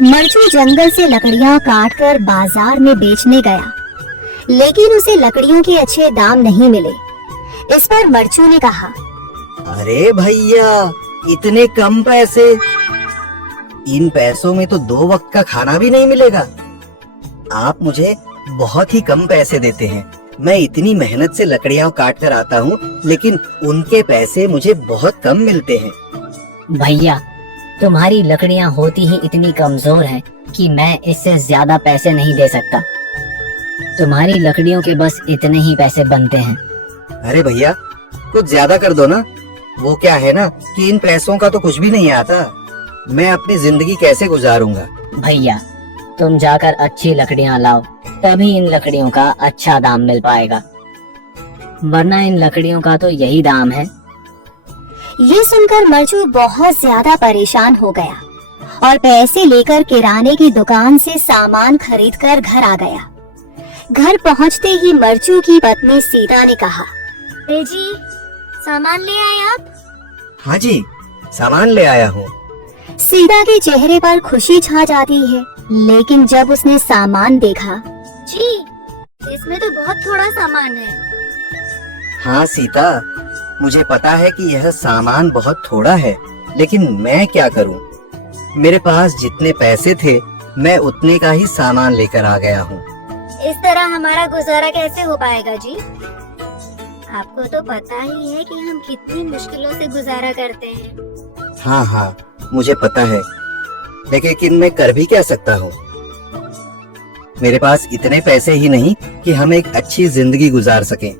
मरचू जंगल से लकड़ियां काटकर बाजार में बेचने गया, लेकिन उसे लकड़ियों के अच्छे दाम नहीं मिले। इस पर मरचू ने कहा, अरे भैया, इतने कम पैसे, इन पैसों में तो 2 वक्त का खाना भी नहीं मिलेगा। आप मुझे बहुत ही कम पैसे देते हैं। मैं इतनी मेहनत से लकड़ियां काट कर आता हूँ, लेकिन उनके पैसे मुझे बहुत कम मिलते हैं। भैया, तुम्हारी लकड़ियां होती ही इतनी कमजोर हैं कि मैं इससे ज्यादा पैसे नहीं दे सकता। तुम्हारी लकड़ियों के बस इतने ही पैसे बनते हैं। अरे भैया, कुछ ज्यादा कर दो ना। वो क्या है ना कि इन पैसों का तो कुछ भी नहीं आता। मैं अपनी जिंदगी कैसे गुजारूंगा। भैया, तुम जाकर अच्छी लकड़ियां लाओ, तभी इन लकड़ियों का अच्छा दाम मिल पाएगा, वरना इन लकड़ियों का तो यही दाम है। ये सुनकर मरचू बहुत ज्यादा परेशान हो गया और पैसे लेकर किराने की दुकान से सामान खरीदकर घर आ गया। घर पहुंचते ही मरचू की पत्नी सीता ने कहा, अरे जी, सामान ले आए आप? हाँ जी, सामान ले आया हूँ। सीता के चेहरे पर खुशी छा जाती है, लेकिन जब उसने सामान देखा, जी, इसमें तो बहुत थोड़ा सामान है। हाँ सीता, मुझे पता है कि यह सामान बहुत थोड़ा है, लेकिन मैं क्या करूँ। मेरे पास जितने पैसे थे, मैं उतने का ही सामान लेकर आ गया हूँ। इस तरह हमारा गुजारा कैसे हो पाएगा जी? आपको तो पता ही है कि हम कितनी मुश्किलों से गुजारा करते हैं। हाँ हाँ, मुझे पता है, लेकिन मैं कर भी क्या सकता हूँ। मेरे पास इतने पैसे ही नहीं कि हम एक अच्छी जिंदगी गुजार सकें।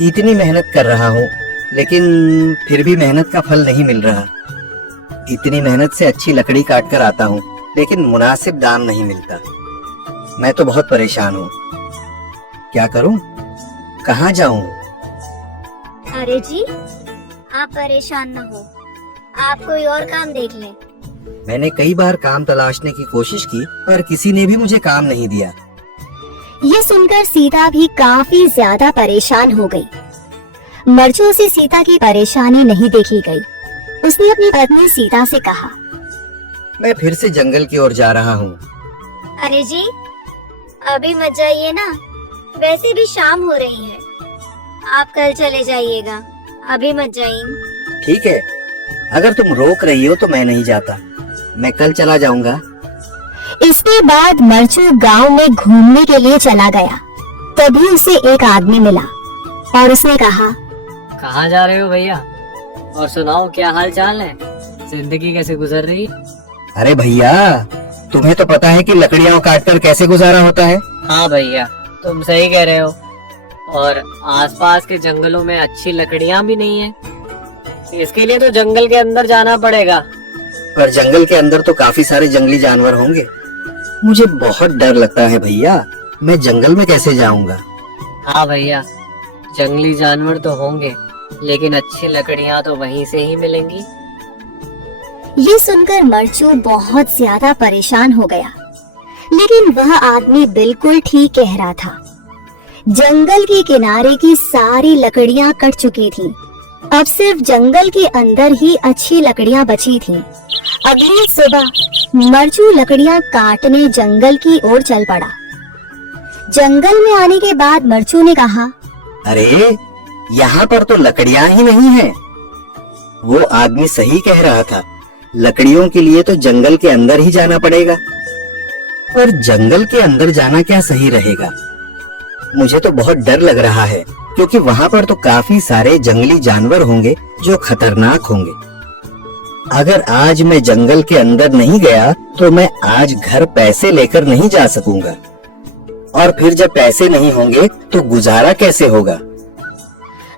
इतनी मेहनत कर रहा हूँ, लेकिन फिर भी मेहनत का फल नहीं मिल रहा। इतनी मेहनत से अच्छी लकड़ी काट कर आता हूँ, लेकिन मुनासिब दाम नहीं मिलता। मैं तो बहुत परेशान हूँ। क्या करूँ, कहाँ जाऊँ? अरे जी, आप परेशान न हो, आप कोई और काम देख लें। मैंने कई बार काम तलाशने की कोशिश की, पर किसी ने भी मुझे काम नहीं दिया। ये सुनकर सीता भी काफी ज्यादा परेशान हो गई। मरचू से सीता की परेशानी नहीं देखी गई। उसने अपनी पत्नी सीता से कहा, मैं फिर से जंगल की ओर जा रहा हूँ। अरे जी, अभी मत जाइए ना, वैसे भी शाम हो रही है। आप कल चले जाइएगा, अभी मत जाइए। ठीक है, अगर तुम रोक रही हो तो मैं नहीं जाता। मैं कल चला जाऊंगा। इसके बाद मरचू गांव में घूमने के लिए चला गया। तभी उसे एक आदमी मिला और उसने कहा, कहाँ जा रहे हो भैया? और सुनाओ, क्या हाल चाल है? जिंदगी कैसे गुजर रही? अरे भैया, तुम्हें तो पता है कि लकड़ियां काटकर कैसे गुजारा होता है। हाँ भैया, तुम सही कह रहे हो। और आसपास के जंगलों में अच्छी लकड़ियाँ भी नहीं है। इसके लिए तो जंगल के अंदर जाना पड़ेगा। पर जंगल के अंदर तो काफी सारे जंगली जानवर होंगे। मुझे बहुत डर लगता है भैया, मैं जंगल में कैसे जाऊंगा। हाँ भैया, जंगली जानवर तो होंगे, लेकिन अच्छी लकड़ियाँ तो वहीं से ही मिलेंगी। ये सुनकर मरचू बहुत ज्यादा परेशान हो गया, लेकिन वह आदमी बिल्कुल ठीक कह रहा था। जंगल के किनारे की सारी लकड़ियां कट चुकी थीं। अब सिर्फ जंगल के अंदर ही अच्छी लकड़ियां बची थीं। अगली सुबह मरचू लकड़ियां काटने जंगल की ओर चल पड़ा। जंगल में आने के बाद मरचू ने कहा, अरे, यहाँ पर तो लकड़ियां ही नहीं है। वो आदमी सही कह रहा था, लकड़ियों के लिए तो जंगल के अंदर ही जाना पड़ेगा। पर जंगल के अंदर जाना क्या सही रहेगा? मुझे तो बहुत डर लग रहा है, क्योंकि वहाँ पर तो काफी सारे जंगली जानवर होंगे जो खतरनाक होंगे। अगर आज मैं जंगल के अंदर नहीं गया तो मैं आज घर पैसे लेकर नहीं जा सकूंगा, और फिर जब पैसे नहीं होंगे तो गुजारा कैसे होगा।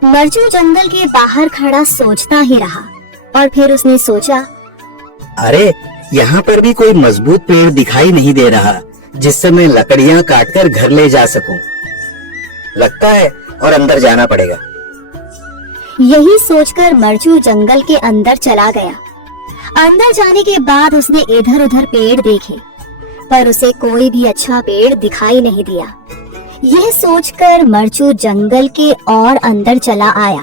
मरचू जंगल के बाहर खड़ा सोचता ही रहा और फिर उसने सोचा, अरे, यहाँ पर भी कोई मजबूत पेड़ दिखाई नहीं दे रहा जिससे मैं लकड़ियाँ काटकर घर ले जा सकूं। लगता है और अंदर जाना पड़ेगा। यही सोचकर मरचू जंगल के अंदर चला गया। अंदर जाने के बाद उसने इधर उधर पेड़ देखे, पर उसे कोई भी अच्छा पेड़ दिखाई नहीं दिया। यह सोचकर मरचू जंगल के और अंदर चला आया।